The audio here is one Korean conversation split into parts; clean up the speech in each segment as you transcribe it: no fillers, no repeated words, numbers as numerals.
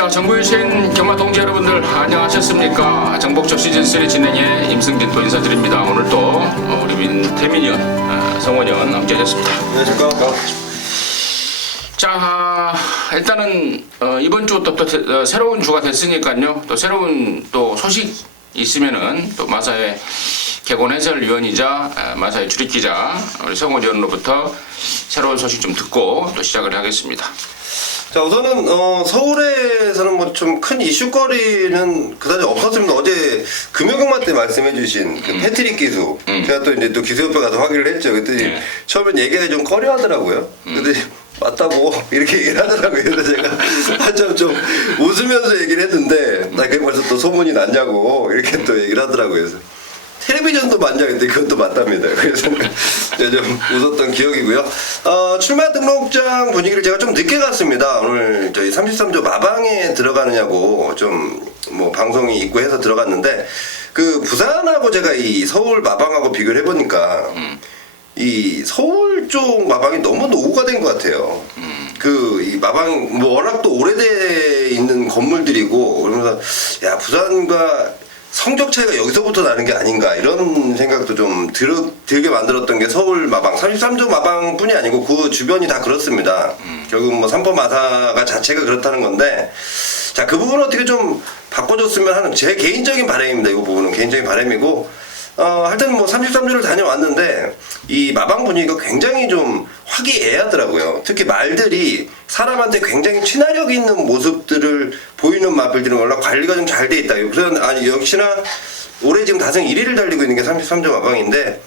자, 정부이신 경마 동지 여러분들 안녕하셨습니까? 정복적 시즌3 진행의 임승진 또 인사드립니다. 오늘 또 우리 태민이원, 성원이원 함께하셨습니다. 안녕하십니까. 자, 일단은 이번 주 또 새로운 주가 됐으니까요. 또 새로운 또 소식 있으면은 또 마사의 개건 해설위원이자 마사의 출입기자 우리 성원 위원으로부터 새로운 소식 좀 듣고 또 시작을 하겠습니다. 자, 우선은 서울에서는 뭐 좀 큰 이슈거리는 그다지 없었습니다. 어제 금요경마 때 말씀해주신 그 패트릭 기수, 제가 또 이제 또 기수협회 가서 확인을 했죠. 그랬더니 처음엔 얘기가 좀 꺼려하더라고요. 그랬더니 맞다고 이렇게 얘기를 하더라고요. 그래서 제가 한참 좀 웃으면서 얘기를 했는데, 나 그게 벌써 또 소문이 났냐고 이렇게 또 얘기를 하더라고요. 그래서 텔레비전도 맞냐는데 그것도 맞답니다. 그래서 좀 웃었던 기억이고요. 출마 등록장 분위기를 제가 좀 늦게 갔습니다. 오늘 저희 33조 마방에 들어가느냐고 좀 뭐 방송이 있고 해서 들어갔는데, 그 부산하고 제가 이 서울 마방하고 비교를 해보니까 이 서울 쪽 마방이 너무 노후가 된 것 같아요. 그 이 마방 뭐 워낙 또 오래돼 있는 건물들이고, 그러면서 야, 부산과 성적 차이가 여기서부터 나는 게 아닌가 이런 생각도 좀 들게 만들었던 게 서울 마방, 33조 마방뿐이 아니고 그 주변이 다 그렇습니다. 결국 뭐 삼포 마사가 자체가 그렇다는 건데, 자, 그 부분을 어떻게 좀 바꿔줬으면 하는 제 개인적인 바람입니다. 이 부분은 개인적인 바람이고, 하여튼 뭐 33조를 다녀왔는데 이 마방 분위기가 굉장히 좀 화기애애하더라고요. 특히 말들이 사람한테 굉장히 친화력 있는 모습들을 보이는 마필들은 원래 관리가 좀 잘 돼 있다. 그래서 아니 역시나 올해 지금 다승 1위를 달리고 있는 게 33조 마방인데,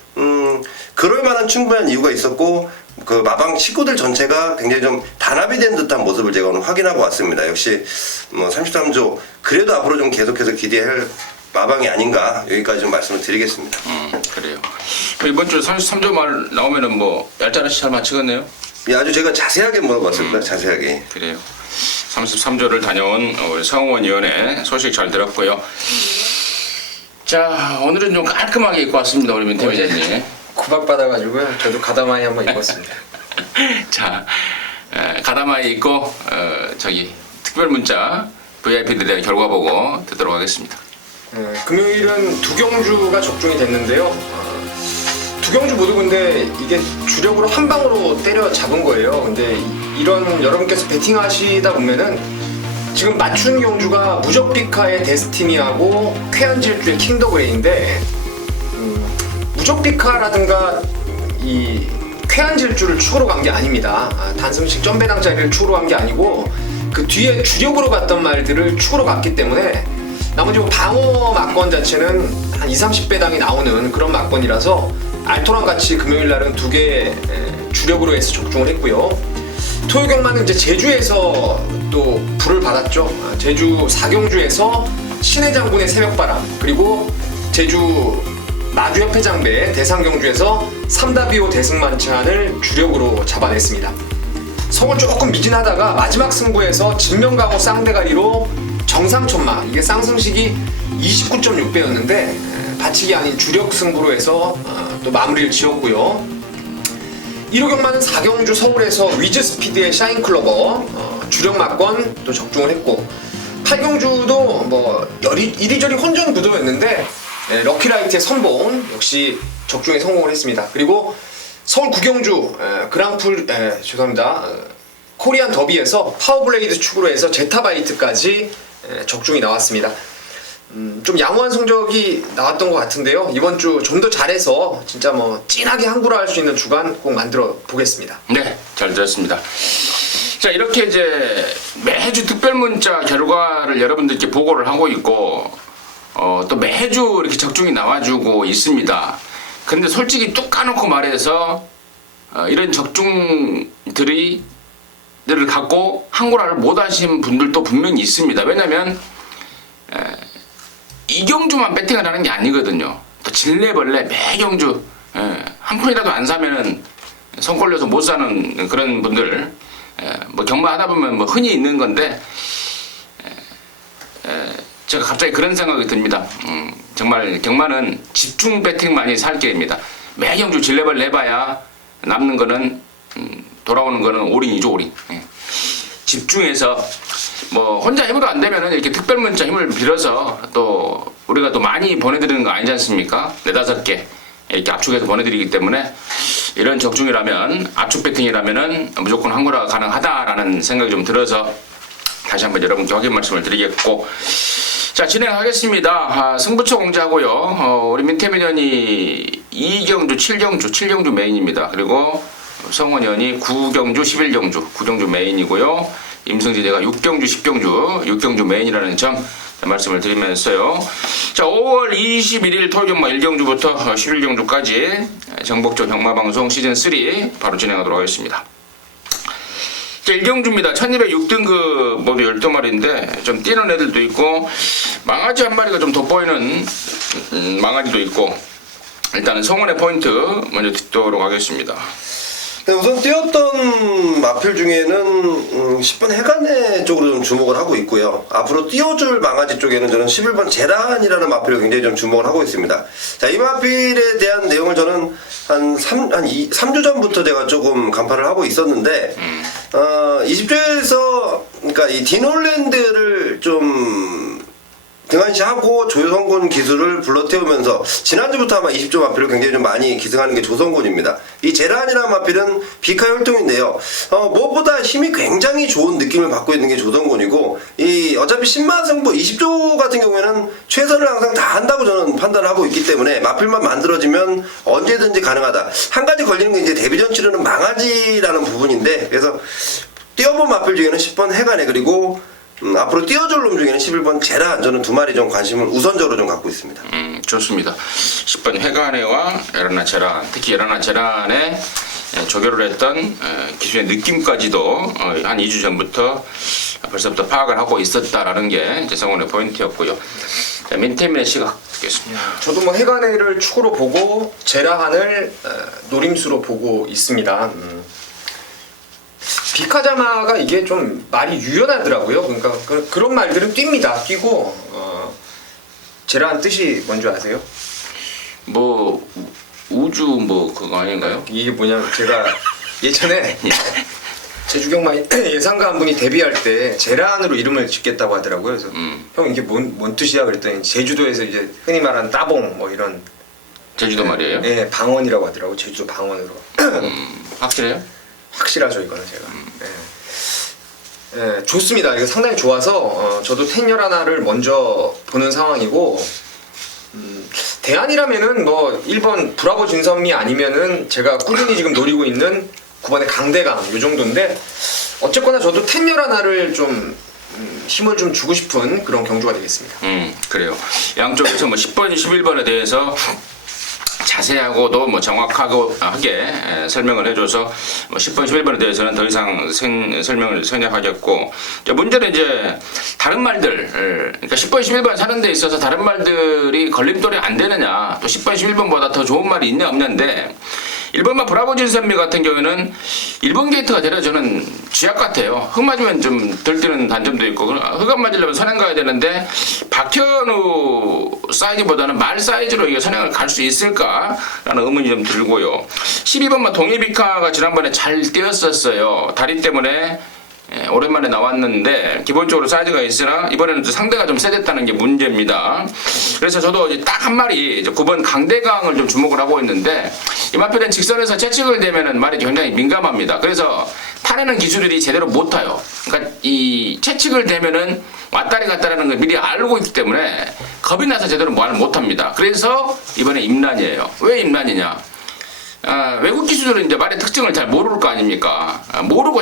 그럴 만한 충분한 이유가 있었고, 그 마방 식구들 전체가 굉장히 좀 단합이 된 듯한 모습을 제가 오늘 확인하고 왔습니다. 역시 뭐 33조 그래도 앞으로 좀 계속해서 기대할 마방이 아닌가, 여기까지 좀 말씀을 드리겠습니다. 그래요. 이번 주 33조 말 나오면은 뭐 얄짤없이 잘 맞히겠네요. 예, 아주 제가 자세하게 물어봤습니다. 자세하게. 그래요. 33조를 다녀온 우리 성원 위원의 소식 잘 들었고요. 자, 오늘은 좀 깔끔하게 입고 왔습니다. 우리 민태 기자님. 구박받아가지고요. 저도 가다마이 한번 입었습니다. 자, 가다마이 입고 저기 특별 문자 VIP들에 대한 결과 보고 듣도록 하겠습니다. 금요일은 두 경주가 적중이 됐는데요. 두 경주 모두 근데 이게 주력으로 한 방으로 때려 잡은 거예요. 근데 이런 여러분께서 베팅하시다 보면은 지금 맞춘 경주가 무적비카의 데스티니하고 쾌한질주의 킹더그레이인데, 무적비카라든가 이 쾌한질주를 축으로 간 게 아닙니다. 단승식 점배당짜리를 축으로 간 게 아니고 그 뒤에 주력으로 갔던 말들을 축으로 갔기 때문에 나머지 방어 막권 자체는 한 20-30배당이 나오는 그런 막권이라서 알토랑 같이 금요일 날은 두 개 주력으로 해서 적중을 했고요. 토요 경마는 이제 제주에서 또 불을 받았죠. 제주 4경주에서 신해 장군의 새벽바람, 그리고 제주 마주협회장배 대상경주에서 삼다비오 대승만찬을 주력으로 잡아냈습니다. 성을 조금 미진하다가 마지막 승부에서 진명강호 쌍대가리로 정상천마, 이게 쌍승식이 29.6배였는데 받치기 아닌 주력 승부로 해서 또 마무리를 지었고요. 1호 경마는 4경주 서울에서 위즈스피드의 샤인클로버 주력 막권 또 적중을 했고, 8경주도 뭐 이리저리 혼전 구도였는데 럭키라이트의 선봉 역시 적중에 성공을 했습니다. 그리고 서울 9경주 그랑풀 죄송합니다. 코리안 더비에서 파워블레이드 축으로 해서 제타바이트까지 적중이 나왔습니다. 좀 양호한 성적이 나왔던 것 같은데요. 이번 주 좀 더 잘해서 진짜 뭐 찐하게 항구라 할 수 있는 주간 꼭 만들어 보겠습니다. 네, 잘 들었습니다. 자, 이렇게 이제 매주 특별 문자 결과를 여러분들께 보고를 하고 있고, 또 매주 이렇게 적중이 나와주고 있습니다. 근데 솔직히 뚝 까놓고 말해서 이런 적중들을 갖고 항구라를 못 하신 분들도 분명히 있습니다. 왜냐면 이 경주만 배팅을 하는 게 아니거든요. 또 질레벌레 매 경주 한 푼이라도 안 사면은 손 걸려서 못 사는 그런 분들, 뭐 경마하다 보면 뭐 흔히 있는 건데, 제가 갑자기 그런 생각이 듭니다. 정말 경마는 집중 배팅만이 살 길입니다. 매 경주 질레벌 내봐야 남는 거는 돌아오는 거는 올인이죠, 올인. 집중해서 뭐 혼자 힘으로 안 되면은 이렇게 특별 문자 힘을 빌어서 또 우리가 또 많이 보내드리는 거 아니지 않습니까? 4-5개 이렇게 압축해서 보내드리기 때문에 이런 적중이라면 압축 배팅이라면은 무조건 한국어가 가능하다라는 생각이 좀 들어서 다시 한번 여러분께 확인 말씀을 드리겠고, 자 진행하겠습니다. 승부처 공지하고요. 우리 민태민 의원이 2경주 7경주 메인입니다. 그리고 성원 의원이 9경주 11경주 메인이고요. 임승진 대가 6경주 메인이라는 점 말씀을 드리면서요. 자 5월 21일 토요일경마 1경주부터 11경주까지 정복조 경마방송 시즌3 바로 진행하도록 하겠습니다. 자 1경주입니다. 1206등급 모두 12마리인데 좀 뛰는 애들도 있고 망아지 한 마리가 좀 돋보이는 망아지도 있고, 일단은 성원의 포인트 먼저 듣도록 하겠습니다. 네, 우선 뛰었던 마필 중에는 10번 해간의 쪽으로 좀 주목을 하고 있고요. 앞으로 뛰어줄 망아지 쪽에는 저는 11번 제란이라는 마필을 굉장히 좀 주목을 하고 있습니다. 자, 이 마필에 대한 내용을 저는 한 3주 전부터 제가 조금 간파를 하고 있었는데 20조에서 그러니까 이 디놀랜드를 좀 등한시하고 조성곤 기술을 불러태우면서 지난주부터 아마 20조 마필을 굉장히 좀 많이 기승하는 게 조성곤입니다. 이 제란이라는 마필은 비카 혈통인데요. 무엇보다 힘이 굉장히 좋은 느낌을 받고 있는 게 조성곤이고, 이 어차피 10만 승부 20조 같은 경우에는 최선을 항상 다 한다고 저는 판단을 하고 있기 때문에 마필만 만들어지면 언제든지 가능하다. 한 가지 걸리는 게 이제 데뷔전 치르는 망아지라는 부분인데, 그래서 뛰어본 마필 중에는 10번 해간에, 그리고 앞으로 뛰어줄 놈 중에는 11번 제란, 저는 두 마리 좀 관심을 우선적으로 좀 갖고 있습니다. 좋습니다. 10번 해간해와 에라나 제란, 특히 에라나 제란에 조교를 했던 기술의 느낌까지도 한 2주 전부터 벌써부터 파악을 하고 있었다라는 게 제 성원의 포인트였고요. 자, 민태민의 시각 듣겠습니다. 저도 뭐 해관회를 축으로 보고 제라한을 노림수로 보고 있습니다. 비카자마가 이게 좀 말이 유연하더라고요. 그러니까 그런 말들은 뜁니다. 뛰고 제라한 뜻이 뭔지 아세요? 뭐 우주 뭐 그거 아닌가요? 이게 뭐냐면 제가 예전에 제주경마 예상가 한 분이 데뷔할 때 제라한으로 이름을 짓겠다고 하더라고요. 그래서 형 이게 뭔 뜻이야? 그랬더니 제주도에서 이제 흔히 말하는 따봉 뭐 이런 제주도 말이에요? 네, 방언이라고 하더라고. 제주도 방언으로. 확실해요? 확실하죠 이거는 제가. 네, 좋습니다. 이거 상당히 좋아서 저도 텐열 하나를 먼저 보는 상황이고, 대안이라면은 뭐 1번 브라보 진선미 아니면은 제가 꾸준히 지금 노리고 있는 9번의 강대강 요 정도인데, 어쨌거나 저도 텐열 하나를 좀 힘을 좀 주고 싶은 그런 경주가 되겠습니다. 그래요. 양쪽에서 뭐 10번, 11번에 대해서 자세하고도 뭐 정확하게 설명을 해줘서 뭐 10번, 11번에 대해서는 더 이상 설명을 생략하겠고, 문제는 이제 다른 말들, 그러니까 10번, 11번 사는 데 있어서 다른 말들이 걸림돌이 안 되느냐, 또 10번, 11번보다 더 좋은 말이 있냐 없냐인데, 1번만 브라보 진선미 같은 경우에는 1번 게이트가 되려 저는 쥐약 같아요. 흙 맞으면 좀 덜 뛰는 단점도 있고, 흙 안 맞으려면 선행 가야 되는데 박현우 사이즈보다는 말 사이즈로 이게 선행을 갈 수 있을까라는 의문이 좀 들고요. 12번만 동해비카가 지난번에 잘 뛰었었어요. 다리 때문에 오랜만에 나왔는데 기본적으로 사이즈가 있으나 이번에는 상대가 좀 세졌다는 게 문제입니다. 그래서 저도 딱 한 마리 9번 강대강을 좀 주목을 하고 있는데, 이 마필은 직선에서 채찍을 대면은 말이 굉장히 민감합니다. 그래서 타내는 기술들이 제대로 못 타요. 그러니까 이 채찍을 대면은 왔다리 갔다라는 걸 미리 알고 있기 때문에 겁이 나서 제대로 말을 못 합니다. 그래서 이번에 임란이에요. 왜 임란이냐? 외국 기수들은 이제 말의 특징을 잘 모를 거 아닙니까?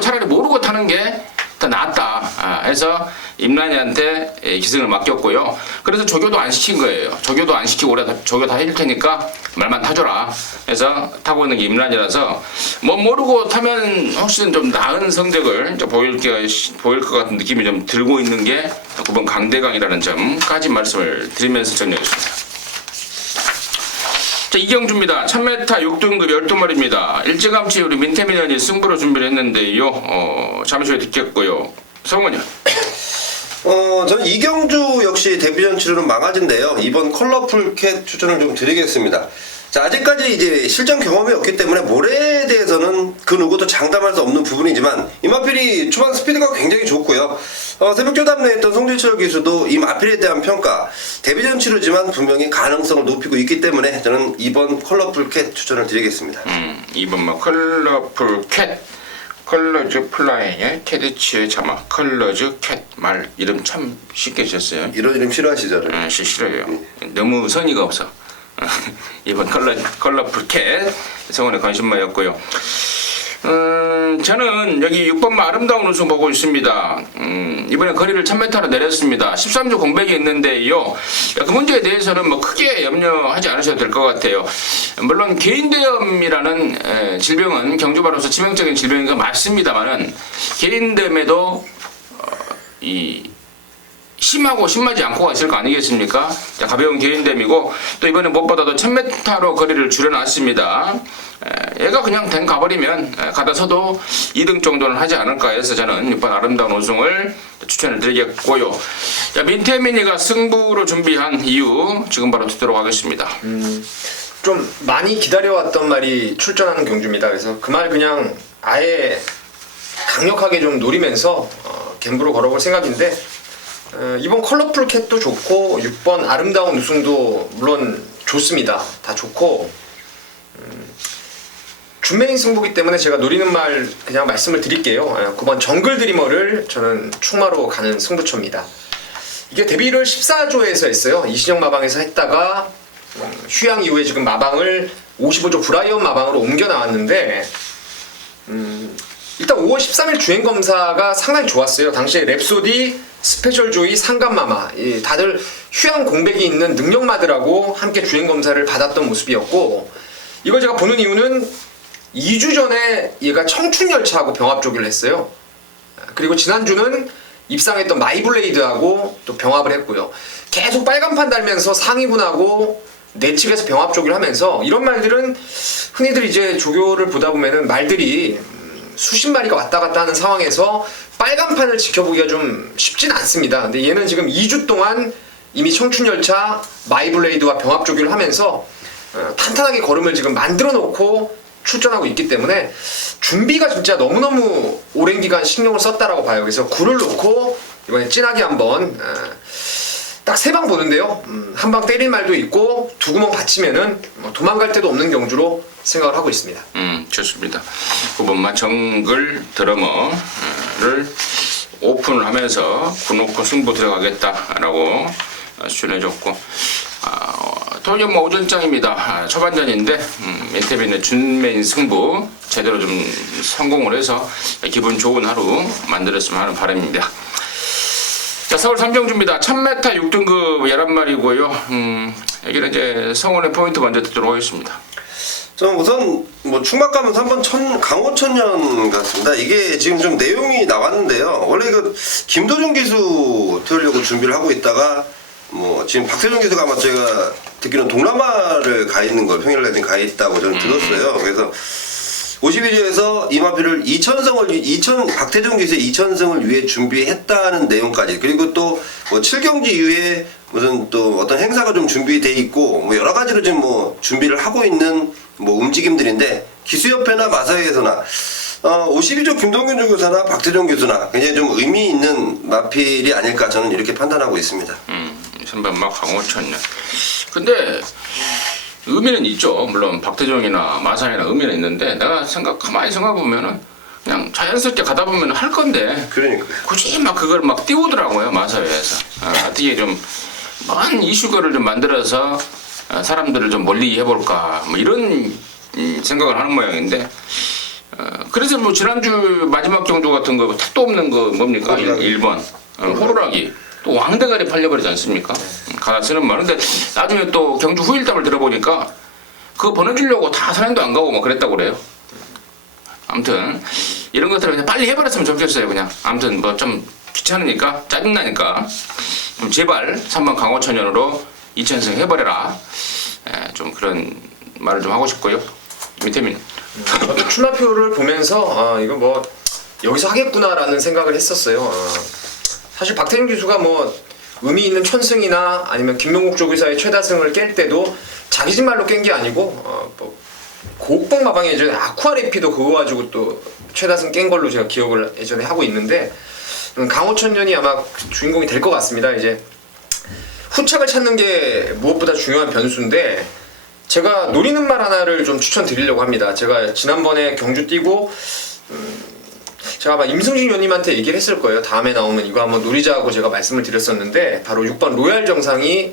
차라리 모르고 타는 게 더 낫다 해서 임란이한테 기승을 맡겼고요. 그래서 조교도 안 시킨 거예요. 조교도 안 시키고 우리가 조교 다 해줄 테니까 말만 타줘라 해서 타고 있는 게 임란이라서 뭐 모르고 타면 훨씬 좀 나은 성적을 보일 것 같은 느낌이 좀 들고 있는 게 9번 강대강이라는 점까지 말씀을 드리면서 정리하겠습니다. 자, 이경주입니다. 1000m 6등급 12마리입니다. 일찌감치 우리 민태민 의원이 승부로 준비를 했는데요. 잠시 후에 듣겠고요. 성원이. 저는 이경주 역시 데뷔전 치르는 망아지인데요. 이번 컬러풀 캣 추천을 좀 드리겠습니다. 자, 아직까지 이제 실전 경험이 없기 때문에 모레에 대해서는 그 누구도 장담할 수 없는 부분이지만 이마필이 초반 스피드가 굉장히 좋고요. 새벽 조담 내했던 송재철 기수도 이마필에 대한 평가 데뷔전 치르지만 분명히 가능성을 높이고 있기 때문에 저는 이번 컬러풀 캣 추천을 드리겠습니다. 이번 뭐 컬러풀 캣, 컬러즈 플라이의 캐드치의 자막, 컬러즈 캣 말 이름 참 쉽게 지었어요. 이런 이름 싫어하시잖아요. 싫어요. 너무 선의가 없어. 이번 컬러풀 캣 성원의 관심마였고요. 저는 여기 6번 아름다운 우승 보고 있습니다. 이번에 거리를 1000m로 내렸습니다. 13조 공백이 있는데요. 그 문제에 대해서는 뭐 크게 염려하지 않으셔도 될 것 같아요. 물론 개인대염이라는 질병은 경주마로서 치명적인 질병인 건 맞습니다만은 개인대염에도 이 심하고 심하지 않고가 있을 거 아니겠습니까? 자, 가벼운 개인댐이고 또 이번에 무엇보다도 1000m로 거리를 줄여놨습니다. 얘가 그냥 댕 가버리면 가다 서도 2등 정도는 하지 않을까 해서 저는 6번 아름다운 우승을 추천을 드리겠고요. 자, 민태민이가 승부로 준비한 이유 지금 바로 듣도록 하겠습니다. 좀 많이 기다려왔던 말이 출전하는 경주입니다. 그래서 그 말 그냥 아예 강력하게 좀 노리면서 갬브로 걸어볼 생각인데 이번 컬러풀 캣도 좋고 6번 아름다운 우승도 물론 좋습니다. 다 좋고 준메인 승부기 때문에 제가 노리는 말 그냥 말씀을 드릴게요. 9번 정글 드리머를 저는 충마로 가는 승부처입니다. 이게 데뷔를 14조에서 했어요. 이신영 마방에서 했다가 휴양 이후에 지금 마방을 55조 브라이언 마방으로 옮겨 나왔는데 일단 5월 13일 주행검사가 상당히 좋았어요. 당시에 랩소디, 스페셜 조이, 상감마마 다들 휴양 공백이 있는 능력마들하고 함께 주행검사를 받았던 모습이었고 이걸 제가 보는 이유는 2주 전에 얘가 청춘열차하고 병합조기를 했어요. 그리고 지난주는 입상했던 마이블레이드하고 또 병합을 했고요. 계속 빨간판 달면서 상위군하고 내측에서 병합조기를 하면서 이런 말들은 흔히들 이제 조교를 보다 보면은 말들이 수십 마리가 왔다 갔다 하는 상황에서 빨간판을 지켜보기가 좀 쉽진 않습니다. 근데 얘는 지금 2주 동안 이미 청춘열차, 마이블레이드와 병합조기를 하면서 탄탄하게 걸음을 지금 만들어 놓고 출전하고 있기 때문에 준비가 진짜 너무너무 오랜 기간 신경을 썼다라고 봐요. 그래서 굴을 놓고 이번에 진하게 한번 딱 3방 보는데요. 한 방 때릴 말도 있고 두 구멍 받치면은 도망갈 데도 없는 경주로 생각을 하고 있습니다. 좋습니다. 9번마 정글 드러머를 오픈을 하면서 구놓고 승부 들어가겠다라고 추천해줬고 또 이제 뭐 오전장입니다. 초반전인데 민태빈의 준메인 승부 제대로 좀 성공을 해서 기분 좋은 하루 만들었으면 하는 바람입니다. 자, 서울 삼정주입니다. 1000m 6등급 11마리고요. 여기는 이제 성원의 포인트 먼저 듣도록 하겠습니다. 저는 우선 뭐 충막 가면 3번 강호천년 같습니다. 이게 지금 좀 내용이 나왔는데요. 원래 그 김도준 기수 태우려고 준비를 하고 있다가 뭐 지금 박세종 기수가 아마 제가 듣기로는 동남아를 가 있는 걸 평일날 지금 가 있다고 저는 들었어요. 그래서 51조에서 이마필을 2000승을 박태종 기수의 2000승을 위해 준비했다는 내용까지 그리고 또 뭐 7경기 이후에 무슨 또 어떤 행사가 좀 준비돼 있고 뭐 여러 가지로 지금 뭐 준비를 하고 있는 뭐 움직임들인데 기수협회나 마사회에서나 52조 김동균 조교사나 박태종 교수나 굉장히 좀 의미 있는 마필이 아닐까 저는 이렇게 판단하고 있습니다. 선반마 강호천년. 근데 의미는 있죠. 물론 박태종이나 마사회나 의미는 있는데 내가 가만히 생각해보면은 그냥 자연스럽게 가다 보면 할 건데 그러니까요. 굳이 막 그걸 막 띄우더라고요. 마사회에서. 어떻게 좀 먼 이슈거를 좀 만들어서 사람들을 좀 멀리 해볼까 뭐 이런 생각을 하는 모양인데 그래서 뭐 지난주 마지막 경주 같은 거 택도 없는 거 뭡니까? 1번 호루라기 또 왕대가리 팔려버리지 않습니까? 가다 쓰는 말. 근데 나중에 또 경주 후일담을 들어보니까 그거 보내주려고 다 산행도 안 가고 뭐 그랬다고 그래요. 아무튼 이런 것들을 그냥 빨리 해버렸으면 좋겠어요. 그냥 아무튼 뭐 좀 귀찮으니까 짜증나니까 좀 제발 3번 강호천연으로 2000승 해버려라. 좀 그런 말을 좀 하고 싶고요. 민태민. 저도 출마표를 보면서 이거 뭐 여기서 하겠구나라는 생각을 했었어요. 사실 박태준 기수가 뭐 의미 있는 천승이나 아니면 김명국 조교사의 최다승을 깰 때도 자기 집 말로 깬 게 아니고 뭐 고옥봉 마방에 예전에 아쿠아레피도 그거 가지고 또 최다승 깬 걸로 제가 기억을 예전에 하고 있는데 강호천년이 아마 주인공이 될 것 같습니다. 이제 후착을 찾는 게 무엇보다 중요한 변수인데 제가 노리는 말 하나를 좀 추천드리려고 합니다. 제가 지난번에 경주 뛰고 제가 아마 임승진 위원님한테 얘기를 했을 거예요. 다음에 나오면 이거 한번 노리자고 제가 말씀을 드렸었는데 바로 6번 로얄 정상이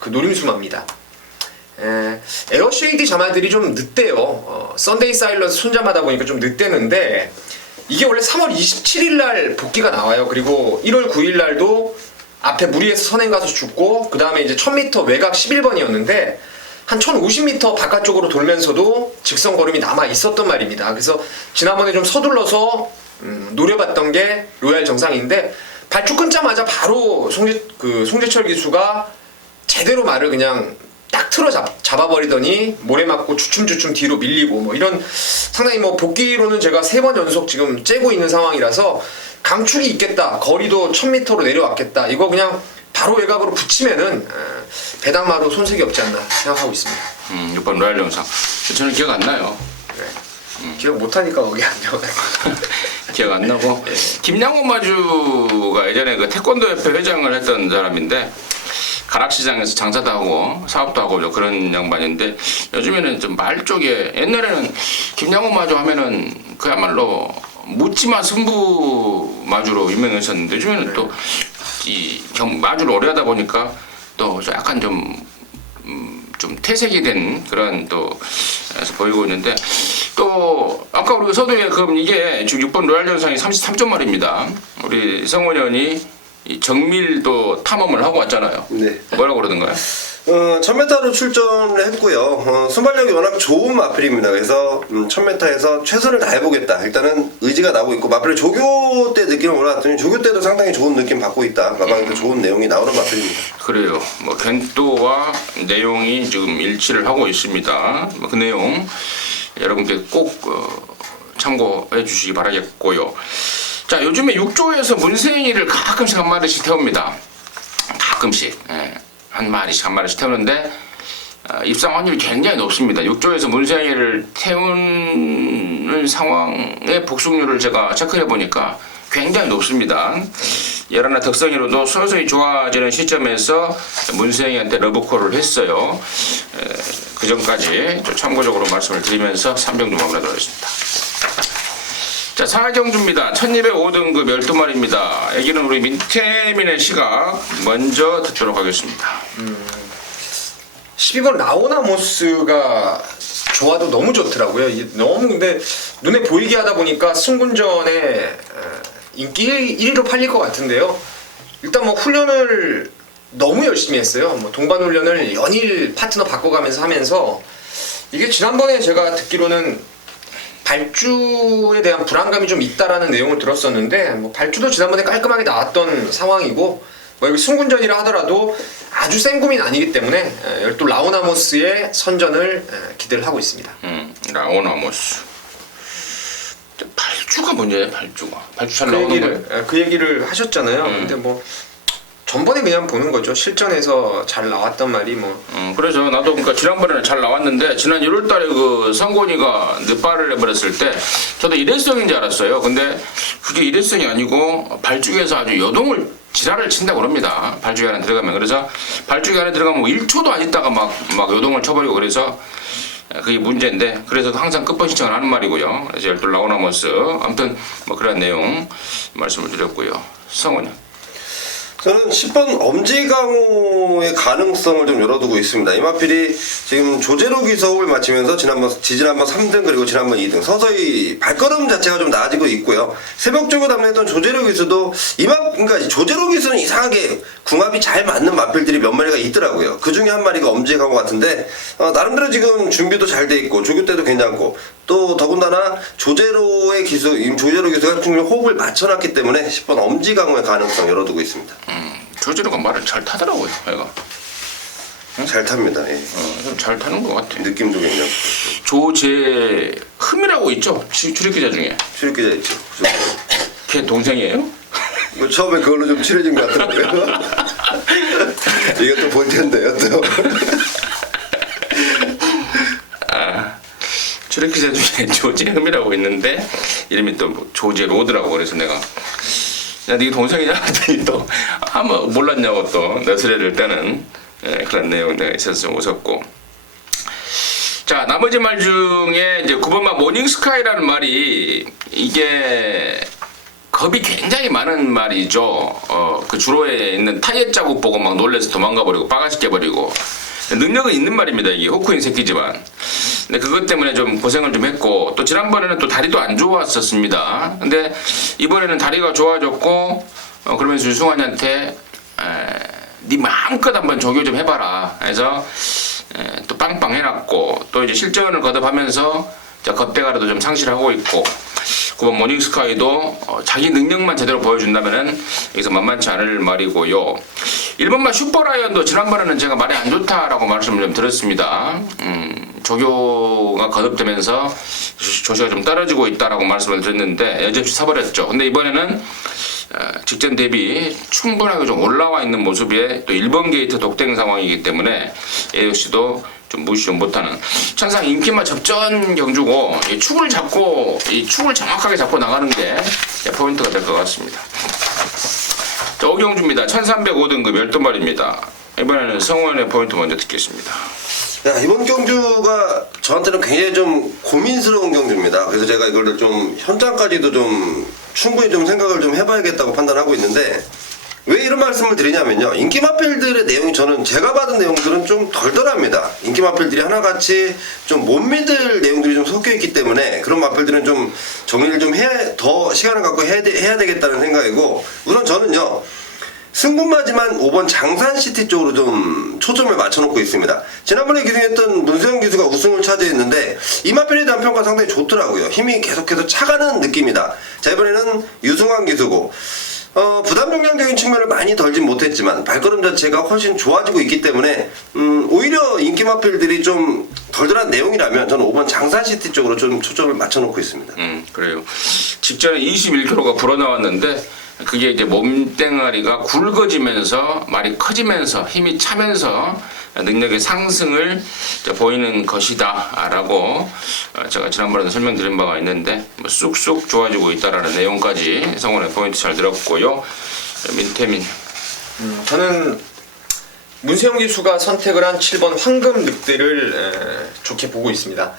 그 노림수마입니다. 에어쉐이드 자마들이 좀 늦대요. 썬데이 사일런스 손잠하다 보니까 좀 늦대는데 이게 원래 3월 27일 날 복귀가 나와요. 그리고 1월 9일 날도 앞에 무리해서 선행 가서 죽고 그 다음에 이제 1000m 외곽 11번이었는데 한 1050m 바깥쪽으로 돌면서도 직선 걸음이 남아 있었단 말입니다. 그래서 지난번에 좀 서둘러서 노려봤던 게 로얄 정상인데 발주 끊자마자 바로 송재철 기수가 제대로 말을 그냥 딱 틀어 잡아버리더니 모래 맞고 주춤주춤 뒤로 밀리고 뭐 이런 상당히 뭐 복귀로는 제가 3번 연속 지금 째고 있는 상황이라서 강축이 있겠다. 거리도 1000m로 내려왔겠다. 이거 그냥 바로 외곽으로 붙이면은 배당마도 손색이 없지 않나 생각하고 있습니다. 6번 로얄 정상. 저는 기억 안 나요. 네. 기억 못하니까 거기 안 나와요. 기억 안 나고. 김양호 마주가 예전에 그 태권도 협회 회장을 했던 사람인데 가락시장에서 장사도 하고 사업도 하고 그런 양반인데 요즘에는 좀 말 쪽에 옛날에는 김양호 마주 하면은 그야말로 묻지마 승부 마주로 유명했었는데 요즘에는 또 이 마주를 오래 하다 보니까 또 약간 좀 퇴색이 된 그런 또 에서 보이고 있는데 또 아까 우리가 서두에 그럼 이게 지금 6번 로얄 정상이 33점 말입니다. 우리 성원현이 이 정밀도 탐험을 하고 왔잖아요. 네. 뭐라고 그러던가요? 1000m로 출전을 했고요. 순발력이 워낙 좋은 마필입니다. 그래서 1000m에서 최선을 다해보겠다. 일단은 의지가 나고 있고 마필을 조교 때 느낌을 올라왔더니 조교 때도 상당히 좋은 느낌 받고 있다. 마방에도 좋은 내용이 나오는 마필입니다. 그래요. 뭐 겐또와 내용이 지금 일치를 하고 있습니다. 그 내용 여러분께 꼭 참고해 주시기 바라겠고요. 자, 요즘에 6조에서 문세인이를 가끔씩 한 마리씩 태웁니다. 가끔씩. 한 마리씩 태우는데 입상 확률이 굉장히 높습니다. 6조에서 문세인이를 태우는 상황의 복속률을 제가 체크해 보니까 굉장히 높습니다. 열하나 덕성이로도 서서히 좋아지는 시점에서 문세인이한테 러브콜을 했어요. 그 전까지 좀 참고적으로 말씀을 드리면서 3병 좀 마무리하도록 하겠습니다. 자, 4경주입니다. 1205등급 12마리입니다. 여기는 우리 민태민의 시각 먼저 듣도록 하겠습니다. 12번 라오나모스가 좋아도 너무 좋더라고요. 너무 근데 눈에 보이게 하다 보니까 승군전에 인기 1위로 팔릴 것 같은데요. 일단 뭐 훈련을 너무 열심히 했어요. 뭐 동반 훈련을 연일 파트너 바꿔가면서 하면서 이게 지난번에 제가 듣기로는 발주에 대한 불안감이 좀 있다라는 내용을 들었었는데 뭐 발주도 지난번에 깔끔하게 나왔던 상황이고 뭐 여기 승군전이라 하더라도 아주 센 구미는 아니기 때문에 또 라오나모스의 선전을 기대를 하고 있습니다. 라오나모스. 발주가 문제예요. 발주 잘 나오는 거예요. 그 얘기를 하셨잖아요. 근데 뭐 전번에 그냥 보는 거죠. 실전에서 잘 나왔단 말이 뭐. 그래서 나도 그러니까 지난번에는 잘 나왔는데 지난 1월달에 그 성곤이가 늦발을 해버렸을 때 저도 일회성인 줄 알았어요. 근데 그게 일회성이 아니고 발주기에서 아주 여동을 지랄을 친다고 그럽니다. 발주기 안에 들어가면. 그래서 발주기 안에 들어가면 뭐 1초도 안 있다가 막 요동을 쳐버리고 그래서 그게 문제인데 그래서 항상 끝번 신청을 하는 말이고요. 그래서 열둘 라오나모스 아무튼 뭐 그런 내용 말씀을 드렸고요. 성훈이. 저는 10번 엄지강호의 가능성을 좀 열어두고 있습니다. 이 마필이 지금 조제로 기서를 마치면서 지난번 3등 그리고 지난번 2등 서서히 발걸음 자체가 좀 나아지고 있고요. 새벽 조교 담당했던 조제로 기수도 그러니까 조제로 기수는 이상하게 궁합이 잘 맞는 마필들이 몇 마리가 있더라고요. 그 중에 한 마리가 엄지강호 같은데 나름대로 지금 준비도 잘 돼 있고 조교 때도 괜찮고 또 더군다나 조제로 기수가 충분히 호흡을 맞춰놨기 때문에 10번 엄지강호의 가능성 열어두고 있습니다. 조제로가 말을 잘 타더라고요. 얘가. 잘 탑니다. 예. 좀 잘 타는 것 같아. 느낌도 괜찮고. 조재흠이라고 있죠? 출입기자 중에. 출입기자 있죠. 걔 동생이에요? 뭐 처음에 그걸로 좀 친해진 것 같더라고요. 이것도 볼 텐데요, 또. 슈렉기사 중에 조재흠이라고 있는데 이름이 또뭐 조재로드라고 그래서 내가 야, 네 동생이냐 했더니 또 아무 몰랐냐고 또 너스레를 떼는 그런 내용 내가 있어서 좀 웃었고. 자, 나머지 말 중에 이제 9번마 모닝스카이라는 말이 이게 겁이 굉장히 많은 말이죠. 그 주로에 있는 타이어 자국 보고 막 놀래서 도망가 버리고 빠가시켜 버리고. 능력은 있는 말입니다. 이게 호크인 새끼지만. 근데 그것 때문에 좀 고생을 좀 했고, 또 지난번에는 또 다리도 안 좋았었습니다. 근데 이번에는 다리가 좋아졌고, 그러면서 유승환이한테 네 마음껏 한번 조교 좀 해봐라 해서 또 빵빵 해놨고, 또 이제 실전을 거듭하면서 겁대가라도 좀 상실하고 있고, 9번 모닝스카이도 자기 능력만 제대로 보여준다면은 여기서 만만치 않을 말이고요. 1번만 슈퍼라이언도 지난번에는 제가 말이 안 좋다라고 말씀을 좀 드렸습니다. 조교가 거듭되면서 조시가 좀 떨어지고 있다라고 말씀을 드렸는데 여지없이 사버렸죠. 근데 이번에는 직전 대비 충분하게 좀 올라와 있는 모습에 또 1번 게이트 독땡 상황이기 때문에 AOC도 좀 무시 좀 못하는 천상 인기만 접전 경주고 이 축을 정확하게 잡고 나가는 게 포인트가 될 것 같습니다. 자, 오경주입니다. 1305등급 열두말입니다. 이번에는 성원의 포인트 먼저 듣겠습니다. 야, 이번 경주가 저한테는 굉장히 좀 고민스러운 경주입니다. 그래서 제가 이걸 좀 현장까지도 좀 충분히 좀 생각을 좀 해봐야겠다고 판단하고 있는데, 왜 이런 말씀을 드리냐면요, 인기마필들의 내용이 저는 제가 받은 내용들은 좀 덜덜합니다. 인기마필들이 하나같이 좀 못 믿을 내용들이 좀 섞여 있기 때문에 그런 마필들은 좀 정리를 좀 더 시간을 갖고 해야 되겠다는 생각이고, 우선 저는요 승부마지만 5번 장산시티 쪽으로 좀 초점을 맞춰놓고 있습니다. 지난번에 기승했던 문수영 기수가 우승을 차지했는데 이 마필에 대한 평가 상당히 좋더라고요. 힘이 계속해서 차가는 느낌이다. 자, 이번에는 유승환 기수고, 부담 정량적인 측면을 많이 덜진 못했지만 발걸음 자체가 훨씬 좋아지고 있기 때문에 오히려 인기 마필들이 좀 덜덜한 내용이라면 저는 5번 장산시티 쪽으로 좀 초점을 맞춰놓고 있습니다. 그래요. 직전에 21kg가 불어나왔는데 그게 이제 몸뚱아리가 굵어지면서 말이 커지면서 힘이 차면서 능력의 상승을 보이는 것이다라고 제가 지난번에도 설명드린 바가 있는데 쑥쑥 좋아지고 있다라는 내용까지 성원의 포인트 잘 들었고요. 민태민. 저는 문세영 기수가 선택을 한 7번 황금 늑대를 좋게 보고 있습니다.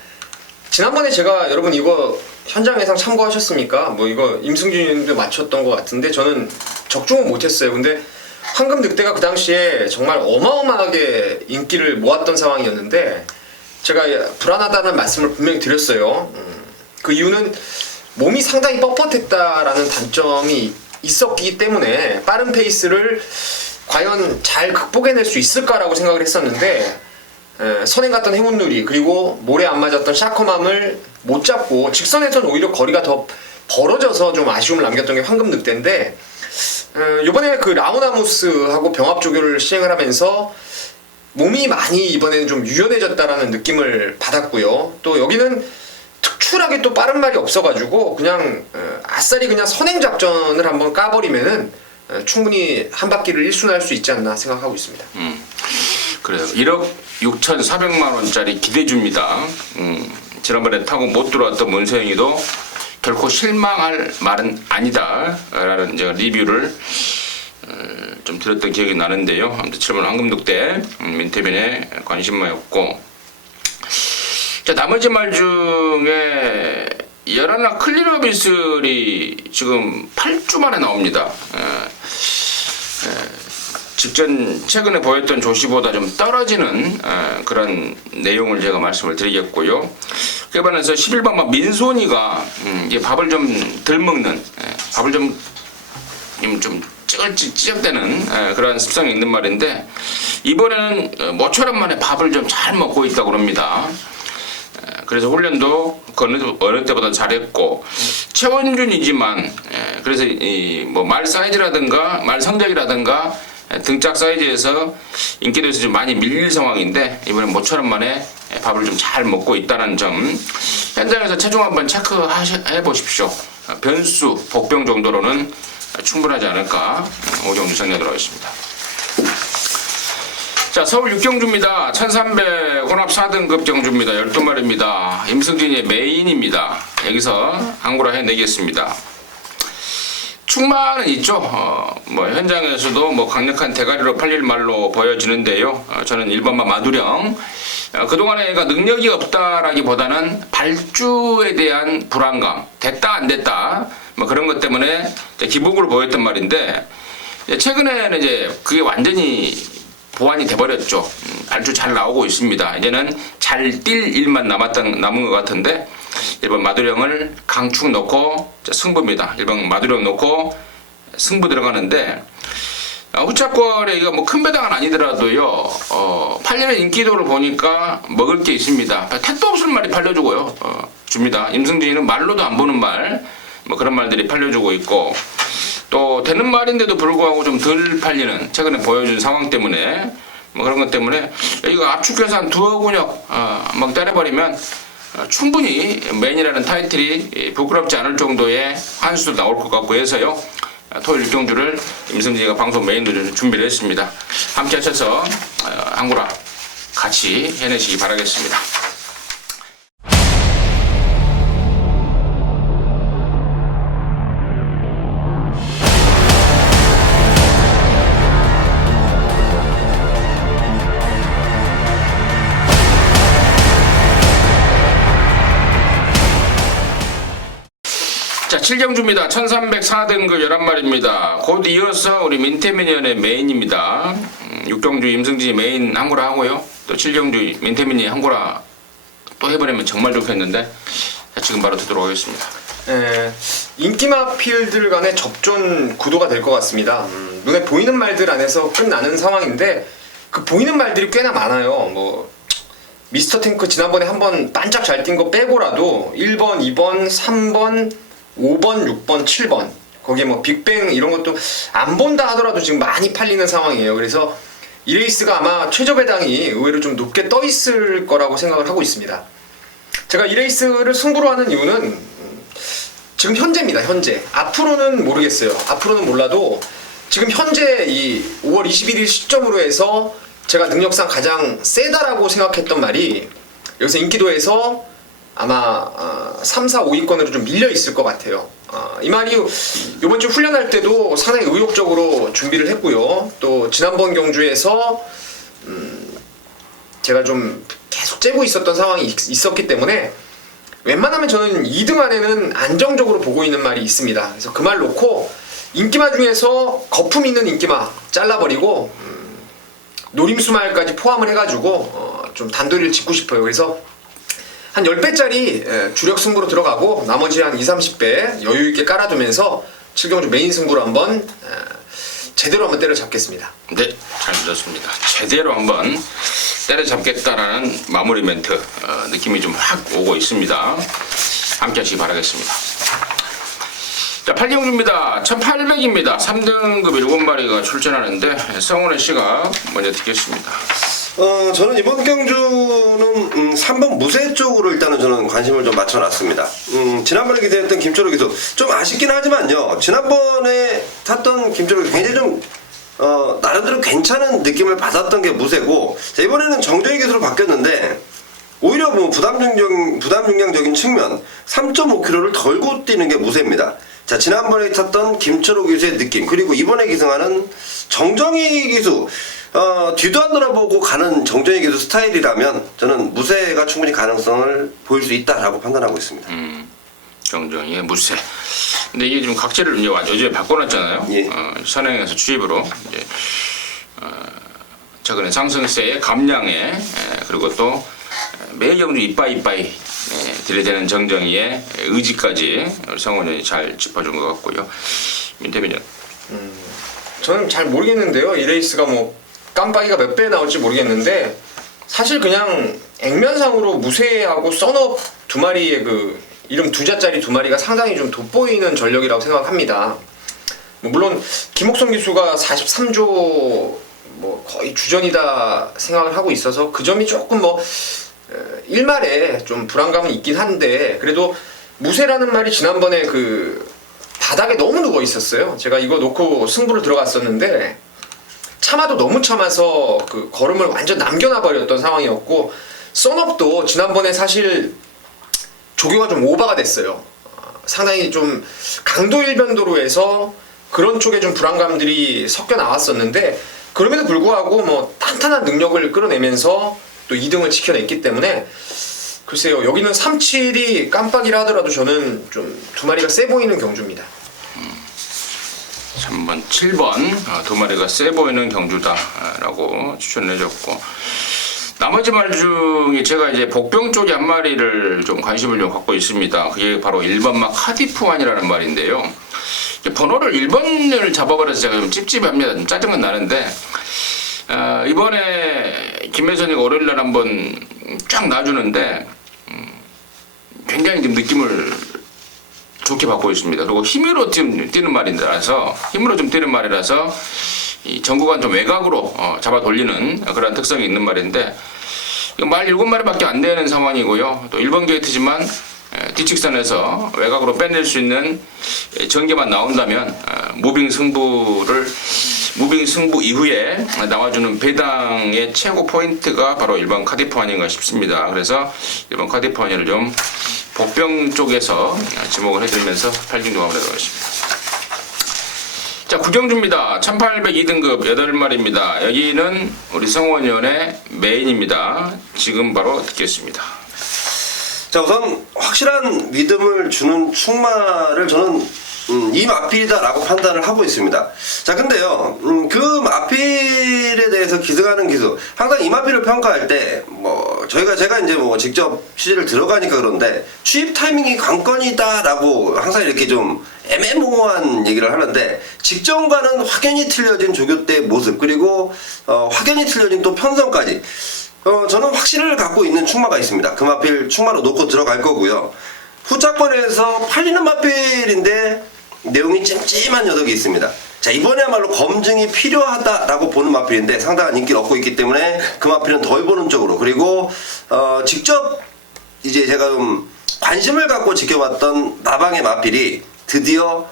지난번에 제가 여러분 이거 현장 예상 참고하셨습니까? 뭐 이거 임승준님도 맞췄던 것 같은데 저는 적중은 못했어요. 근데 황금 늑대가 그 당시에 정말 어마어마하게 인기를 모았던 상황이었는데 제가 불안하다는 말씀을 분명히 드렸어요. 그 이유는 몸이 상당히 뻣뻣했다라는 단점이 있었기 때문에 빠른 페이스를 과연 잘 극복해낼 수 있을까라고 생각을 했었는데 선행 갔던 행운누리 그리고 몰에 안 맞았던 샤커맘을 못 잡고 직선에서는 오히려 거리가 더 벌어져서 좀 아쉬움을 남겼던 게 황금 늑대인데, 이번에 그 라우나무스하고 병합 조교를 시행을 하면서 몸이 많이 이번에는 좀 유연해졌다라는 느낌을 받았고요. 또 여기는 특출하게 또 빠른 말이 없어가지고 그냥 아싸리 그냥 선행 작전을 한번 까버리면은 충분히 한 바퀴를 일순할 수 있지 않나 생각하고 있습니다. 그래요. 1억 6,400만 원짜리 기대줍니다. 지난번에 타고 못 들어왔던 문세영이도 결코 실망할 말은 아니다라는 제가 리뷰를 좀 드렸던 기억이 나는데요. 아무튼 7번 황금독대 민태빈의 관심마였고, 자, 나머지 말 중에 여라나 클리너비슬이 지금 8주 만에 나옵니다. 최근에 보였던 조시보다 좀 떨어지는 그런 내용을 제가 말씀을 드리겠고요. 그에 반해서 11번만 민소니가 이제 밥을 좀 덜 먹는, 밥을 좀 찌적대는 그런 습성이 있는 말인데, 이번에는 모처럼 만에 밥을 좀 잘 먹고 있다고 합니다. 그래서 훈련도 어느 때보다 잘했고, 최원준이지만 그래서 뭐 말 사이즈라든가 말 성적이라든가 등짝 사이즈에서 인기도에서 좀 많이 밀릴 상황인데 이번엔 모처럼 만에 밥을 좀 잘 먹고 있다는 점, 현장에서 체중 한번 체크해 보십시오. 변수, 복병 정도로는 충분하지 않을까 오경주 생각으로 하겠습니다. 자, 자, 서울 6경주입니다. 1300 혼합 4등급 경주입니다. 12마리입니다. 임승진의 메인입니다. 여기서 항구라 해내겠습니다. 충만은 있죠. 뭐 현장에서도 뭐 강력한 대가리로 팔릴 말로 보여지는데요. 저는 1번마 마두령. 그동안에 얘가 능력이 없다라기보다는 발주에 대한 불안감, 됐다 안 됐다 뭐 그런 것 때문에 기복으로 보였던 말인데, 최근에는 이제 그게 완전히 보완이 돼버렸죠. 발주 잘 나오고 있습니다. 이제는 잘 뛸 일만 남은 것 같은데, 1번 마두령을 강축 넣고 승부입니다. 1번 마두령 넣고 승부 들어가는데, 후차권에 이거 뭐 큰 배당은 아니더라도요, 팔리는 인기도를 보니까 먹을 게 있습니다. 택도 없을 말이 팔려주고요, 줍니다. 임승진이는 말로도 안 보는 말, 뭐 그런 말들이 팔려주고 있고, 또 되는 말인데도 불구하고 좀 덜 팔리는, 최근에 보여준 상황 때문에 뭐 그런 것 때문에 이거 압축해서 한 두어 근역 막 때려버리면 충분히 메인이라는 타이틀이 부끄럽지 않을 정도의 한수도 나올 것 같고 해서요, 토요일 6경주를 임승진이가 방송 메인으로 준비를 했습니다. 함께 하셔서 항구라 같이 해내시기 바라겠습니다. 자, 7경주입니다. 1300 4등급 11마리입니다. 곧 이어서 우리 민태민연의 메인입니다. 6경주 임승진이 메인 항구라 하고요. 또 7경주 민태민이 항구라 또 해버리면 정말 좋겠는데, 자, 지금 바로 듣도록 하겠습니다. 인기마 필들 간의 접전 구도가 될 것 같습니다. 눈에 보이는 말들 안에서 끝나는 상황인데, 그 보이는 말들이 꽤나 많아요. 뭐 미스터 탱크 지난번에 한번 반짝 잘 뛴 거 빼고라도 1번, 2번, 3번, 5번, 6번, 7번, 거기에 뭐 빅뱅 이런 것도 안 본다 하더라도 지금 많이 팔리는 상황이에요. 그래서 이 레이스가 아마 최저 배당이 의외로 좀 높게 떠 있을 거라고 생각을 하고 있습니다. 제가 이 레이스를 승부로 하는 이유는 지금 현재입니다. 현재. 앞으로는 모르겠어요. 앞으로는 몰라도 지금 현재 이 5월 21일 시점으로 해서 제가 능력상 가장 세다라고 생각했던 말이 여기서 인기도에서 아마 3, 4, 5위권으로 좀 밀려 있을 것 같아요. 이 말이 이번 주 훈련할 때도 상당히 의욕적으로 준비를 했고요. 또 지난번 경주에서 제가 좀 계속 째고 있었던 상황이 있었기 때문에 웬만하면 저는 2등 안에는 안정적으로 보고 있는 말이 있습니다. 그래서 그 말 놓고 인기마 중에서 거품 있는 인기마 잘라버리고 노림수말까지 포함을 해가지고 좀 단도리를 짓고 싶어요. 그래서 한 10배짜리 주력 승부로 들어가고 나머지 한 20, 30배 여유있게 깔아두면서 7경주 메인 승부로 한번 제대로 한번 때려잡겠습니다. 네, 잘 들었습니다. 제대로 한번 때려잡겠다라는 마무리 멘트 느낌이 좀 확 오고 있습니다. 함께 하시기 바라겠습니다. 자, 8경주입니다. 1800입니다. 3등급 7마리가 출전하는데 성훈의 씨가 먼저 듣겠습니다. 저는 이번 경주는 3번 무쇠 쪽으로 일단은 저는 관심을 좀 맞춰놨습니다. 지난번에 기대했던 김초록 기수 좀 아쉽긴 하지만요. 지난번에 탔던 김초록 기수 굉장히 좀 나름대로 괜찮은 느낌을 받았던 게 무쇠고, 자, 이번에는 정정희 기수로 바뀌었는데 오히려 뭐 부담 중량적인 측면 3.5km를 덜고 뛰는 게 무쇠입니다. 자, 지난번에 탔던 김철호 기수의 느낌, 그리고 이번에 기승하는 정정희 기수, 뒤도 안 돌아보고 가는 정정희 기수 스타일이라면 저는 무쇠가 충분히 가능성을 보일 수 있다라고 판단하고 있습니다. 정정희의 무쇠. 근데 이게 좀 각재를 이제 요즘에 바꿔놨잖아요. 예. 선행에서 주입으로 이제 최근에 상승세의 감량에, 그리고 또 매일 경주 이빠이 들이대는 정정희의 의지까지 성원이 잘 짚어준 것 같고요. 민태민은 저는 잘 모르겠는데요. 이 레이스가 뭐 깜빡이가 몇 배 나올지 모르겠는데, 사실 그냥 액면상으로 무쇠하고 썬업 두 마리의 그 이름 두 자짜리 두 마리가 상당히 좀 돋보이는 전력이라고 생각합니다. 뭐 물론 김옥성 기수가 43조 뭐 거의 주전이다 생각을 하고 있어서 그 점이 조금 뭐 일말에 좀 불안감은 있긴 한데, 그래도 무쇠라는 말이 지난번에 그 바닥에 너무 누워 있었어요. 제가 이거 놓고 승부를 들어갔었는데 참아도 너무 참아서 그 걸음을 완전 남겨놔 버렸던 상황이었고, 썬업도 지난번에 사실 조교가 좀 오버가 됐어요. 상당히 좀 강도 일변도로에서 그런 쪽에 좀 불안감들이 섞여 나왔었는데, 그럼에도 불구하고 뭐 탄탄한 능력을 끌어내면서 또 2등을 지켜냈기 때문에, 글쎄요, 여기는 3-7이 깜빡이라 하더라도 저는 좀 두 마리가 세 보이는 경주입니다. 3번, 7번 두 마리가 세 보이는 경주다라고 추천해줬고, 나머지 말 중에 제가 이제 복병 쪽에 한 마리를 좀 관심을 좀 갖고 있습니다. 그게 바로 1번마 카디프완이라는 말인데요. 번호를 1번을 잡아버려서 제가 좀 찝찝합니다. 좀 짜증은 나는데, 이번에 김혜선이가 월요일날 한번 쫙 놔주는데 굉장히 좀 느낌을 좋게 받고 있습니다. 그리고 힘으로 좀 뛰는 말이라서 이 전구간 좀 외곽으로 잡아 돌리는 그런 특성이 있는 말인데, 말 7마리밖에 안 되는 상황이고요. 또 1번 게이트지만 뒤측선에서 외곽으로 빼낼 수 있는 전개만 나온다면 무빙 승부 이후에 나와주는 배당의 최고 포인트가 바로 1번 카디프 아닌가 싶습니다. 그래서 1번 카디프 아니를 좀 복병 쪽에서 지목을 해드리면서 8등 조합을 해드리겠습니다. 자, 구경주입니다. 1802등급 8마리입니다. 여기는 우리 성원위원의 메인입니다. 지금 바로 듣겠습니다. 자, 우선 확실한 믿음을 주는 충마를 저는 이 마필이다라고 판단을 하고 있습니다. 자, 근데요, 그 마필에 대해서 기승하는 기수, 항상 이 마필을 평가할 때, 제가 이제 직접 취재를 들어가니까 그런데, 취입 타이밍이 관건이다라고 항상 이렇게 좀 애매모호한 얘기를 하는데, 직전과는 확연히 틀려진 조교 때의 모습, 그리고, 확연히 틀려진 또 편성까지, 저는 확신을 갖고 있는 충마가 있습니다. 그 마필 충마로 놓고 들어갈 거고요. 후차권에서 팔리는 마필인데 내용이 찜찜한 녀석이 있습니다. 자, 이번에야말로 검증이 필요하다라고 보는 마필인데 상당한 인기를 얻고 있기 때문에 그 마필은 덜 보는 쪽으로, 그리고 직접 이제 제가 좀 관심을 갖고 지켜봤던 나방의 마필이 드디어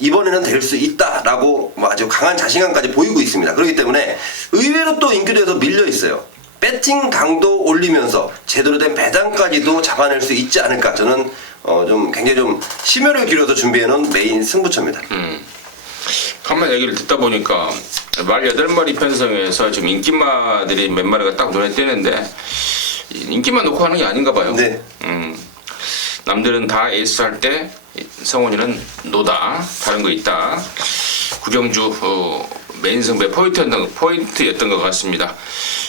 이번에는 될 수 있다라고 아주 강한 자신감까지 보이고 있습니다. 그렇기 때문에 의외로 또 인기도에서 밀려 있어요. 배팅 강도 올리면서 제대로 된 배당까지도 잡아낼 수 있지 않을까. 저는 좀 굉장히 좀 심혈을 기울여서 준비해놓은 메인 승부처입니다. 가만 얘기를 듣다 보니까 말 8마리 편성에서 지금 인기마들이 몇 마리가 딱 눈에 띄는데 인기만 놓고 하는 게 아닌가 봐요. 네. 남들은 다 에이스 할 때 성훈이는 노다. 다른 거 있다. 구경주 메인 승부의 포인트였던 것 같습니다.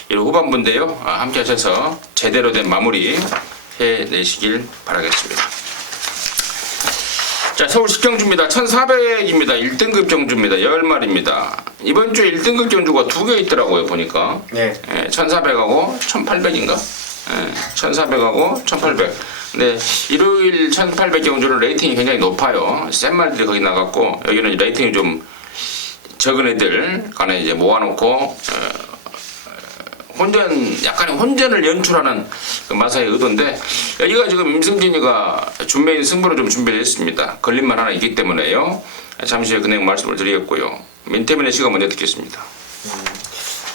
이런 후반부인데요. 함께 하셔서 제대로 된 마무리 해내시길 바라겠습니다. 자, 서울 식경주입니다. 1400입니다. 1등급 경주입니다. 10마리입니다. 이번 주에 1등급 경주가 2개 있더라고요, 보니까. 네. 1400하고 1800인가? 1400하고 1800. 근데 일요일 1800 경주는 레이팅이 굉장히 높아요. 센 말들이 거기 나갔고, 여기는 레이팅이 좀 적은 애들 간에 이제 모아놓고, 약간의 혼전을 연출하는 그 마사의 의도인데, 여기가 지금 임승진이가 준메인 승부를 좀 준비를 했습니다. 걸림만 하나 있기 때문에요. 잠시 후에 그 내용 말씀을 드리겠고요. 민태민의 시가 먼저 듣겠습니다.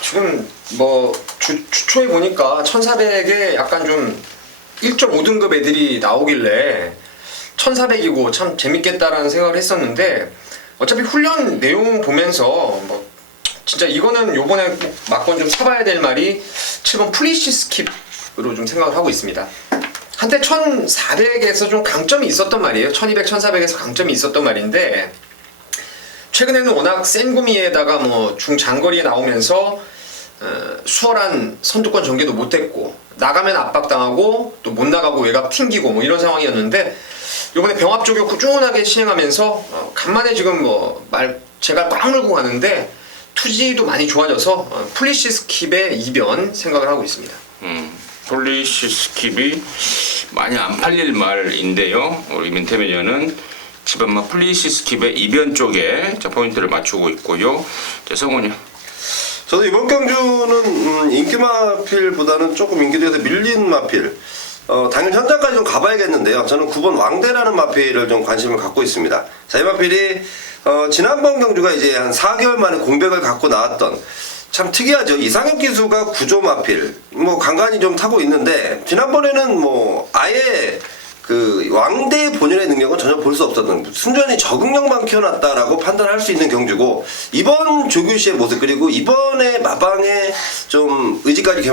지금 주초에 보니까 1400에 약간 좀 1.5등급 애들이 나오길래 1400이고 참 재밌겠다라는 생각을 했었는데, 어차피 훈련 내용 보면서 진짜 이거는 요번에 꼭 막건 좀 사봐야 될 말이 7번 플리시 스킵으로 좀 생각을 하고 있습니다. 한때 1400에서 좀 강점이 있었던 말이에요. 1200, 1400에서 강점이 있었던 말인데, 최근에는 워낙 센 구미에다가 중장거리에 나오면서 수월한 선두권 전개도 못했고, 나가면 압박당하고 또 못 나가고 외곽 튕기고 이런 상황이었는데, 요번에 병합 조교 꾸준하게 시행하면서 간만에 지금 제가 꽉 물고 가는데 투지도 많이 좋아져서 플리시 스킵의 이변 생각을 하고 있습니다. 플리시 스킵이 많이 안 팔릴 말인데요. 우리 민태민이는 지금 플리시 스킵의 이변 쪽에 포인트를 맞추고 있고요. 성훈이. 저도 이번 경주는 인기 마필보다는 조금 인기도에서 밀린 마필. 당연히 현장까지 좀 가봐야겠는데요. 저는 9번 왕대라는 마필을 좀 관심을 갖고 있습니다. 자, 이 마필이 지난번 경주가 이제 한 4개월 만에 공백을 갖고 나왔던 참 특이하죠. 이상혁 기수가 9조 마필 뭐 간간히 좀 타고 있는데 지난번에는 뭐 아예 그 왕대 본연의 능력은 전혀 볼 수 없었던 순전히 적응력만 키워놨다라고 판단할 수 있는 경주고 이번 조규 씨의 모습 그리고 이번에 마방에 좀 의지까지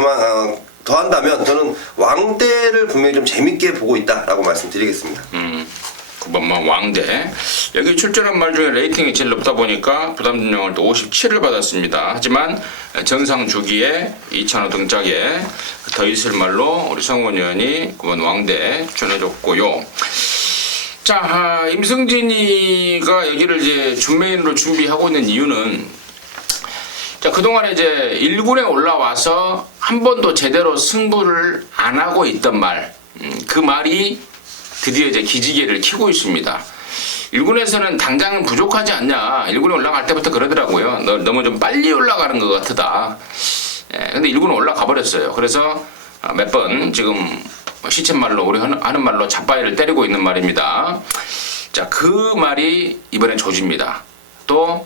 더한다면 저는 왕대를 분명히 좀 재밌게 보고 있다라고 말씀드리겠습니다. 9번만 왕대. 여기 출전한 말 중에 레이팅이 제일 높다 보니까 부담진영을 또 57을 받았습니다. 하지만 정상 주기에 2,000호 등짝에 더 있을 말로 우리 성원 의원이 9번 왕대 추천해줬고요. 자, 임승진이가 여기를 이제 준메인으로 준비하고 있는 이유는 자, 그동안에 이제 1군에 올라와서 한 번도 제대로 승부를 안 하고 있던 말, 그 말이 드디어 이제 기지개를 켜고 있습니다. 1군에서는 당장은 부족하지 않냐. 1군에 올라갈 때부터 그러더라고요. 너무 좀 빨리 올라가는 것 같다. 근데 1군에 올라가 버렸어요. 그래서 몇 번 지금 시쳇말로 우리 하는 말로 잡바이를 때리고 있는 말입니다. 자, 그 말이 이번엔 조집니다. 또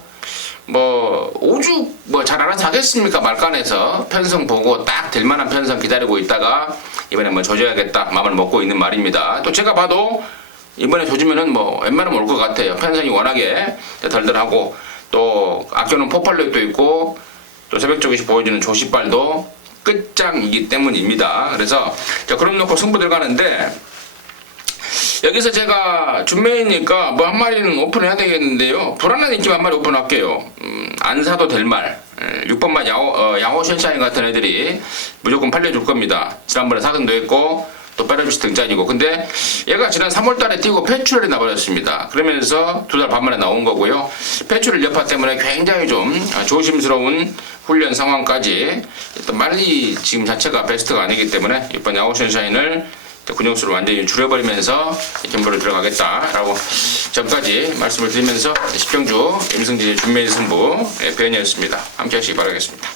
뭐 오죽 뭐 잘 알아서 하겠습니까? 말간에서 편성 보고 딱 될 만한 편성 기다리고 있다가 이번에 뭐 조져야겠다 마음을 먹고 있는 말입니다. 또 제가 봐도 이번에 조지면은 뭐 웬만하면 올 것 같아요. 편성이 워낙에 덜덜하고 또 아껴놓은 폭발력도 있고 또 새벽쪽에서 보여주는 조시발도 끝장이기 때문입니다. 그래서 자, 그럼 놓고 승부 들어가는데 여기서 제가 준메이니까 뭐 한 마리는 오픈해야 되겠는데요. 불안한 인기 한 마리 오픈할게요. 안 사도 될 말. 6번만 양호 션샤인 같은 애들이 무조건 팔려줄 겁니다. 지난번에 4등도 했고 또 페르비스 등장이고 근데 얘가 지난 3월달에 뛰고 폐출혈이 나버렸습니다. 그러면서 2달 반 만에 나온 거고요. 폐출혈 여파 때문에 굉장히 좀 조심스러운 훈련 상황까지 또 말리 지금 자체가 베스트가 아니기 때문에 이번 양호 션샤인을 근육수를 완전히 줄여버리면서 견보를 들어가겠다라고 전까지 말씀을 드리면서 10경주 임승진의 준메이 승부 배연이었습니다. 함께 하시기 바라겠습니다.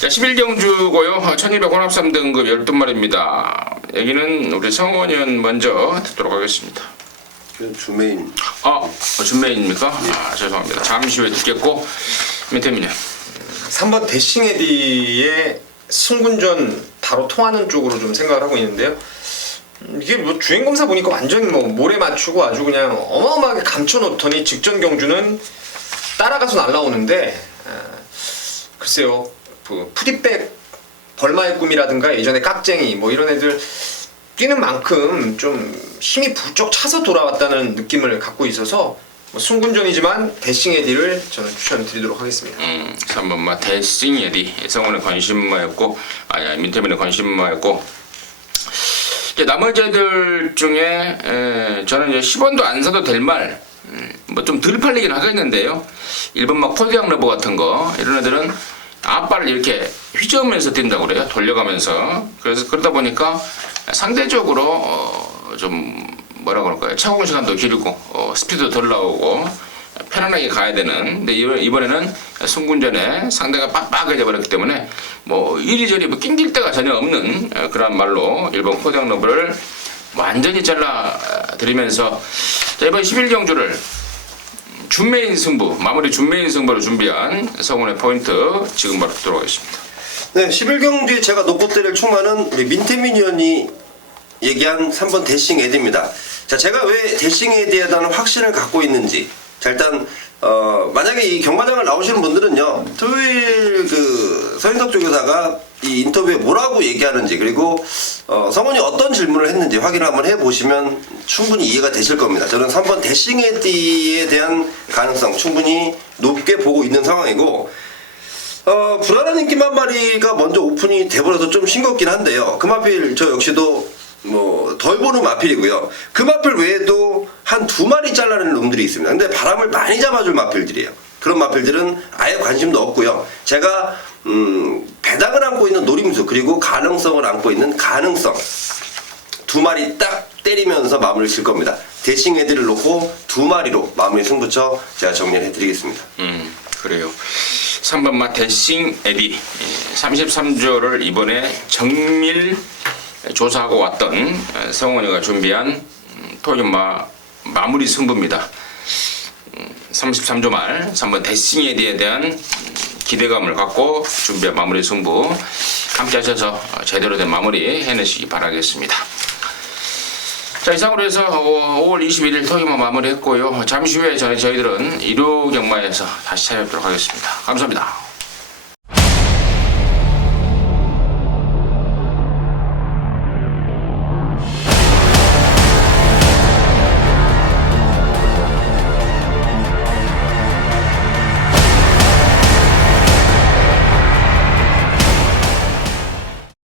자, 11경주고요. 1200 혼합 3등급 12마리입니다. 여기는 우리 성원 의원 먼저 듣도록 하겠습니다. 준메인. 준메인입니까? 아, 죄송합니다. 잠시 후에 듣겠고 민태민요. 3번 대싱에디의 승군전 바로 통하는 쪽으로 좀 생각을 하고 있는데요. 이게 뭐 주행검사 보니까 완전 뭐 모래 맞추고 아주 그냥 어마어마하게 감춰놓더니 직전 경주는 따라가서 날라오는데 글쎄요. 그 프리백 벌마의 꿈이라든가 예전에 깍쟁이 뭐 이런 애들 뛰는 만큼 좀 힘이 부쩍 차서 돌아왔다는 느낌을 갖고 있어서 뭐 승군전이지만 대싱에디를 저는 추천드리도록 하겠습니다. 3번마 대싱에디 성원의 관심마였고 민태민의 관심마였고 이제 나머지 애들 중에 저는 이제 10원도 안 사도 될 말 뭐 좀 덜 팔리긴 하겠는데요. 1번마 코디앙 러버 같은 거 이런 애들은 앞발을 이렇게 휘저으면서 뛴다고 그래요. 돌려가면서. 그래서 그러다 보니까 상대적으로 좀 뭐라 그럴까요? 차공 시간도 길고 스피드도 덜 나오고 편안하게 가야 되는. 근데 이번에는 승군전에 상대가 빡빡해져 버렸기 때문에 뭐 이리저리 뭐 낑길 데가 전혀 없는 그런 말로 일본 코디앙 러브를 완전히 잘라 드리면서 자, 이번 11경주를 준메인 승부 마무리 준메인 승부로 준비한 성훈의 포인트 지금 바로 듣도록 하겠습니다. 네, 11경주에 제가 놓고 때릴 충만은 우리 민태민 의원이 얘기한 3번 대싱 에디입니다. 자, 제가 왜 대싱 에디에 대한 확신을 갖고 있는지. 자, 일단 만약에 이 경마장을 나오시는 분들은요, 토요일 그 서인석 조교사가 이 인터뷰에 뭐라고 얘기하는지 그리고 성원이 어떤 질문을 했는지 확인을 한번 해보시면 충분히 이해가 되실 겁니다. 저는 3번 대싱 에디에 대한 가능성 충분히 높게 보고 있는 상황이고 불안한 인기 한 마리가 먼저 오픈이 돼버려서 좀 싱겁긴 한데요. 금화필 저 역시도 뭐 덜 보는 마필이고요. 그 마필 외에도 한 2마리 잘라내는 놈들이 있습니다. 근데 바람을 많이 잡아줄 마필들이에요. 그런 마필들은 아예 관심도 없고요. 제가 배당을 안고 있는 노림수 그리고 가능성을 안고 있는 가능성 2마리 딱 때리면서 마무리를 질 겁니다. 대싱 애들을 놓고 2마리로 마무리 승부처 제가 정리를 해드리겠습니다. 그래요. 3번마 대싱 에디 33조를 이번에 정밀 조사하고 왔던 성원이가 준비한 토요마 마무리 승부입니다. 33조 말 3번 데스티니에 대한 기대감을 갖고 준비 마무리 승부 함께 하셔서 제대로 된 마무리 해내시기 바라겠습니다. 자, 이상으로 해서 5월 21일 토요일만 마무리했고요. 잠시 후에 저희들은 1호 경마에서 다시 찾아뵙도록 하겠습니다. 감사합니다.